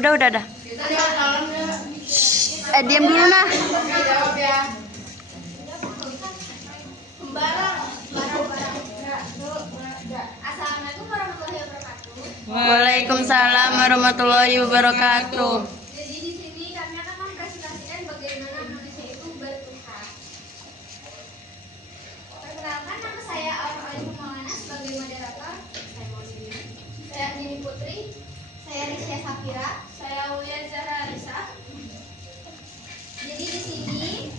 Udah. Diam dulu nah. Assalamualaikum warahmatullahi wabarakatuh. Waalaikumsalam warahmatullahi wabarakatuh. Jadi di sini kami akan mempresentasikan bagaimana manusia itu bertuhan. Perkenalkan, nama saya Aurel Maulana sebagai moderator. Saya Nini Putri. Saya Rizya Safira. Saya Ulia Zahra Arisa. Jadi di sini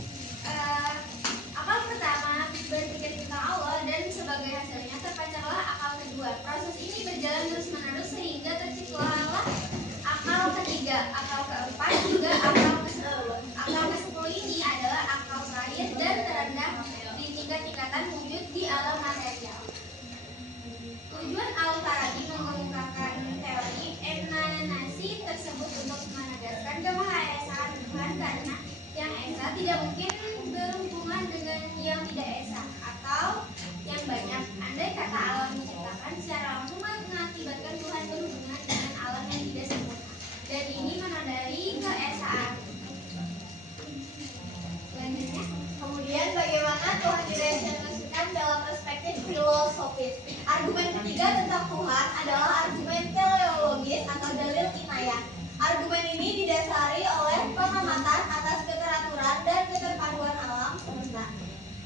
akal pertama berpikir tentang Allah dan sebagai hasilnya terpancarlah akal kedua. Proses ini berjalan terus-menerus sehingga terciptalah akal ketiga, akal keempat, hingga akal ke-10. Akal ke-10 ini adalah akal terakhir dan terendah di tingkat-tingkatan wujud di alam material. Tujuan Al-Farabi mengemukakan teori emanasi tersebut untuk menegaskan kemahasaan Tuhan, karena yang esa tidak mungkin berhubungan dengan yang tidak esa atau yang banyak. Andai kata alam diciptakan secara langsung mengakibatkan Tuhan berhubungan dengan alam yang tidak sempurna, dan ini menandai keesaan. Selanjutnya, kemudian bagaimana Tuhan direpresentasikan dalam perspektif filosofis. Argumen ketiga tentang Tuhan adalah argumen teleologis atau dalil inayah. Argumen ini didasari oleh pengamatan atas keteraturan dan keterpaduan alam semesta.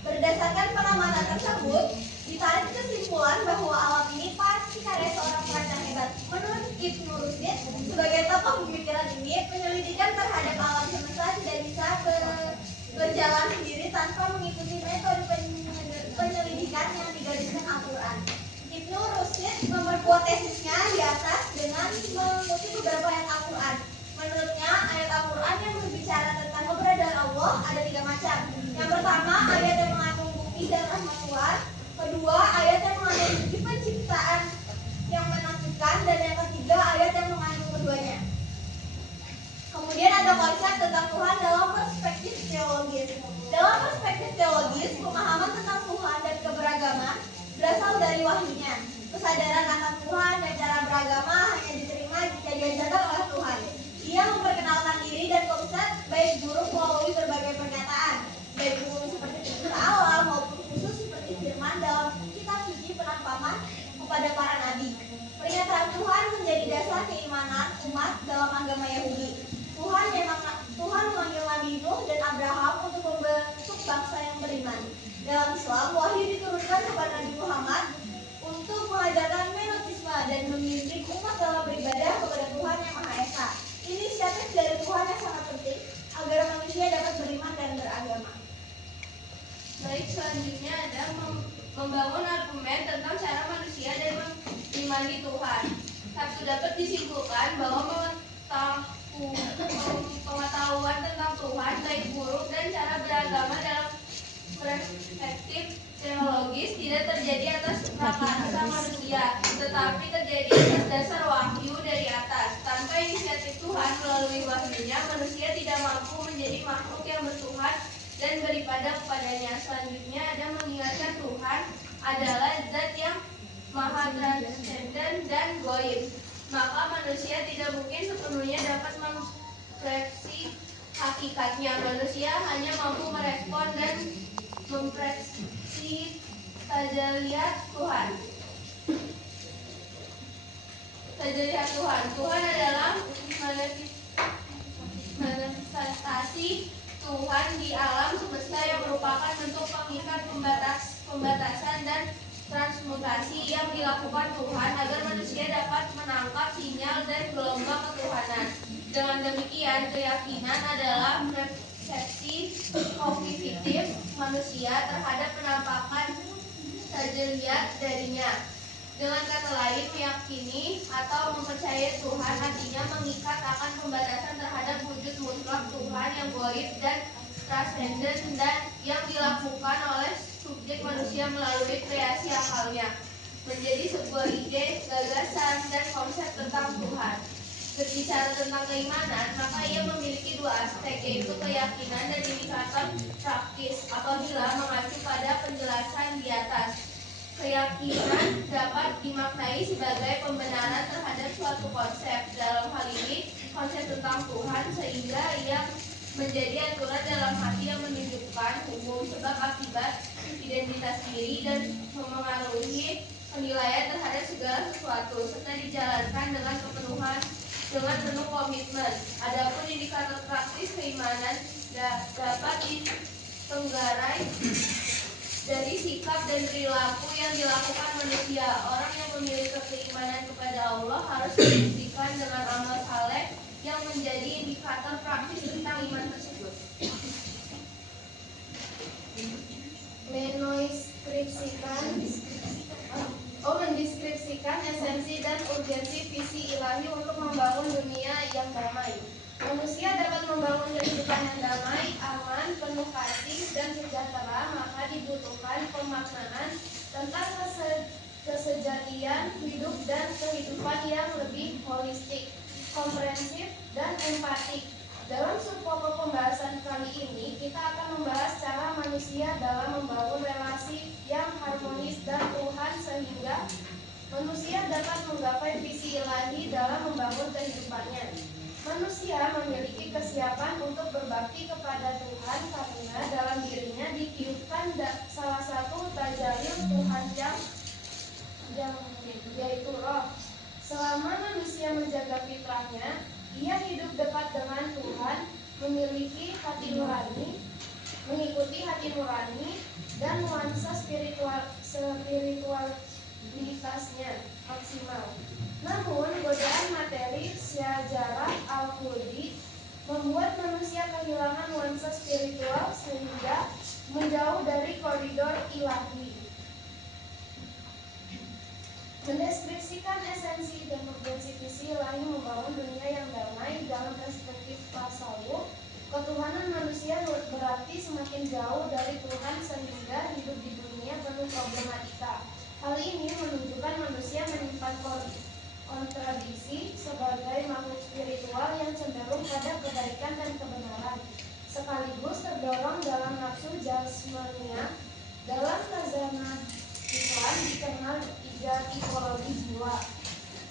Berdasarkan pengamatan tersebut, ditarik kesimpulan bahwa alam ini pasti karya seorang perancang hebat. Menurut Ibnu Rushd, sebagai tokoh pemikiran ini, penyelidikan terhadap alam semesta tidak bisa berjalan sendiri tanpa mengikuti metode penyelidikan yang digariskan Al-Quran. Ibnu Rushd memperkuat tesisnya di atas dengan mengutip beberapa ayat Al-Quran. Menurutnya, ayat Al-Quran yang berbicara tentang keberadaan Allah ada 3 macam. Yang pertama, ayat yang mengandung bukti dan rahmat Tuhan. Kedua, ayat yang mengandung bukti penciptaan yang menakjubkan. Dan yang ketiga, ayat yang mengandung keduanya. Kemudian ada konsep tentang Tuhan dalam perspektif teologis. Dalam perspektif teologis, pemahaman tentang Tuhan dan keberagaman berasal dari wahyunya. Kesadaran akan Tuhan dan cara beragama hanya diterima jika diajarkan oleh Tuhan. Ia memperkenalkan diri dan konsep baik buruk melalui berbagai pernyataan, baik umum seperti tutur alam maupun khusus seperti firman dalam kitab suci penampakan kepada para nabi. Pernyataan Tuhan menjadi dasar keimanan umat dalam agama Yahudi. Tuhan memanggil Nabi Nuh dan Abraham untuk membentuk bangsa yang beriman. Dalam Islam, wahyu diturunkan kepada Nabi Muhammad untuk mengajarkan monoteisme dan membimbing umat dalam beribadah kepada Tuhan yang Maha Esa. Inisiatif dari Tuhan yang sangat penting agar manusia dapat beriman dan beragama. Baik, selanjutnya ada membangun argumen tentang cara manusia dan mengimani Tuhan. Satu, dapat disimpulkan bahwa pengetahuan tentang Tuhan baik buruk dan cara beragama dalam perspektif teologis tidak terjadi atas prakarsa manusia, tetapi terjadi atas dasar wahyu dari atas. Tanpa inisiatif Tuhan melalui wahyunya, manusia tidak mampu menjadi makhluk yang bertuhan dan beribadah kepadanya. Selanjutnya ada mengingatkan Tuhan adalah zat yang maha transenden dan goib. Maka manusia tidak mungkin sepenuhnya dapat mengekspresi hakikatnya. Manusia hanya mampu merespon dan mempreksi tajalliyat Tuhan. Tajalliyat Tuhan. Tuhan adalah manifestasi Tuhan di alam semesta yang merupakan bentuk pengikat pembatasan dan transmutasi yang dilakukan Tuhan agar manusia dapat menangkap sinyal dan gelombang ketuhanan. Dengan demikian, keyakinan adalah persepsi kognitif manusia terhadap penampakan tajalliyat darinya. Dengan kata lain, meyakini atau mempercayai Tuhan artinya mengikat akan pembatasan terhadap wujud mutlak Tuhan yang goib dan transenden dan yang dilakukan oleh subjek manusia melalui kreasi akalnya menjadi sebuah ide, gagasan, dan konsep tentang Tuhan. Berbicara tentang keimanan, maka ia memiliki 2 aspek, yaitu keyakinan dan indikator praktis. Apabila mengacu pada penjelasan di atas, keyakinan dapat dimaknai sebagai pembenaran terhadap suatu konsep. Dalam hal ini, konsep tentang Tuhan sehingga ia menjadi aturan dalam hati yang menunjukkan hukum sebab akibat identitas diri dan memengaruhi penilaian terhadap segala sesuatu serta dijalankan dengan kepenuhan dengan penuh komitmen. Adapun indikator praktis keimanan dapat ditenggarai dari sikap dan perilaku yang dilakukan manusia. Orang yang memiliki keimanan kepada Allah harus membuktikan dengan amal saleh yang menjadi indikator praktis tentang iman tersebut. Mendeskripsikan esensi dan urgensi visi ilahi untuk membangun dunia yang damai. Manusia dapat membangun kehidupan yang damai, aman, penuh kasih, dan sejahtera, maka dibutuhkan pemaknaan tentang kesejatian hidup dan kehidupan yang lebih holistik, komprehensif, dan empatik. Dalam subpokok pembahasan kali ini, kita akan membahas cara manusia dalam membangun relasi yang harmonis dan Tuhan sehingga manusia dapat menggapai visi ilahi dalam membangun kehidupannya. Manusia memiliki kesiapan untuk berbakti kepada Tuhan karena dalam dirinya ditiupkan salah satu tajalil Tuhan yang yaitu roh. Selama manusia menjaga fitrahnya, ia hidup dekat dengan Tuhan, memiliki hati nurani, mengikuti hati nurani, dan nuansa spiritualitasnya maksimal. Namun, godaan materi syajarah al-khuldi membuat manusia kehilangan nuansa spiritual sehingga menjauh dari koridor ilahi. Mendeskripsikan esensi dan urgensi visi ilahi membangun dunia yang damai dalam perspektif tasawuf, ketuhanan manusia berarti semakin jauh dari Tuhan sehingga hidup di dunia penuh problematika. Hal ini menunjukkan manusia menyimpan kontradiksi sebagai makhluk spiritual yang cenderung pada kebaikan dan kebenaran, sekaligus terdorong dalam nafsu jasmania. Dalam khazanah Islam dikenal 3 tipologi jiwa.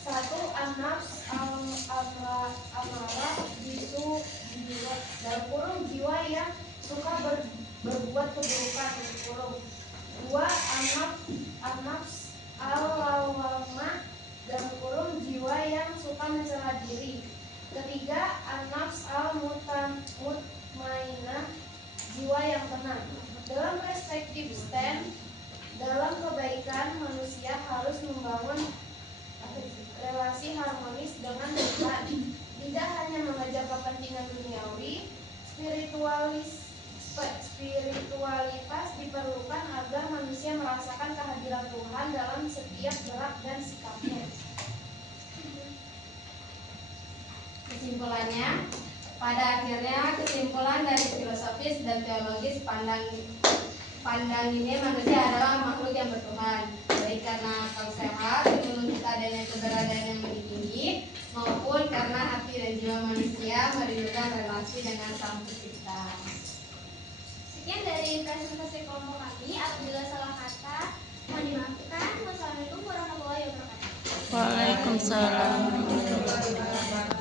1. An-nafs al-amarah bisu jiwa, dalam kurung jiwa yang suka berbuat keburukan, 2. An-nafs al-lawamah, dalam kurung jiwa yang suka mencela diri, 3. An-nafs al-mutmainah, jiwa yang tenang. Dalam perspektif Sten, dalam kebaikan manusia harus membangun relasi harmonis dengan Tuhan, tidak hanya mengejar kepentingan duniawi. Spiritualitas diperlukan agar manusia merasakan kehadiran Tuhan dalam setiap gerak dan sikapnya. Kesimpulannya, pada akhirnya kesimpulan dari filosofis dan teologis pandang ini manusia adalah makhluk yang bertuhan, baik karena akal sehat, ilmu kita adanya keberadaan yang lebih tinggi, maupun karena hati dan jiwa manusia merindukan relasi dengan Sang Pencipta. Sekian dari presentasi kelompok kami. Apabila salah kata, mohon dimaafkan. Wassalamualaikum warahmatullahi wabarakatuh. Waalaikumsalam.